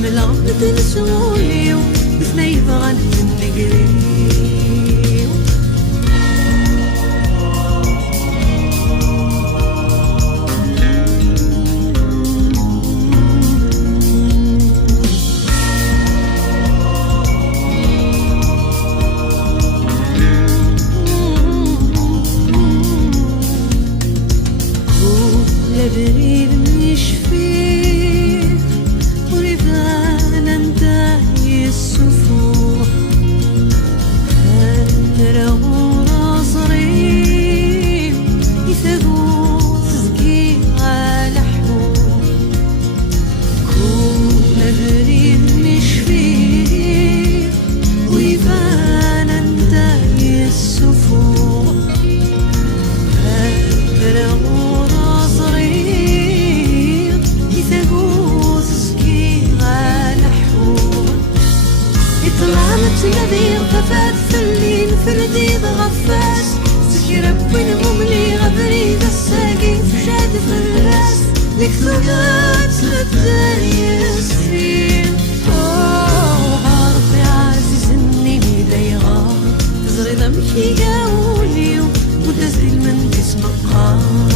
حملة بدل سوليو مثنا يبغى نقريو بريد نشفيه وريفانا نداي السفوح هدره ناصرين يثبوت زقي على حبوب كل بريد نشفيه وريفانا نداي السفوح هدره الذي ارتفعت في الليل فردي بغفاس سكرب بالمملي غبري بالساقي فشاد في الراس لك ثقات للدنيا السفين عارف يا عزيز اني بيديغا تزري ضمكي قاولي وتزري من جسم القام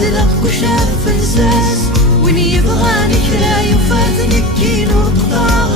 بدلق وشاف فنساس وين يبغاني كلا يفاتني كيلو قطار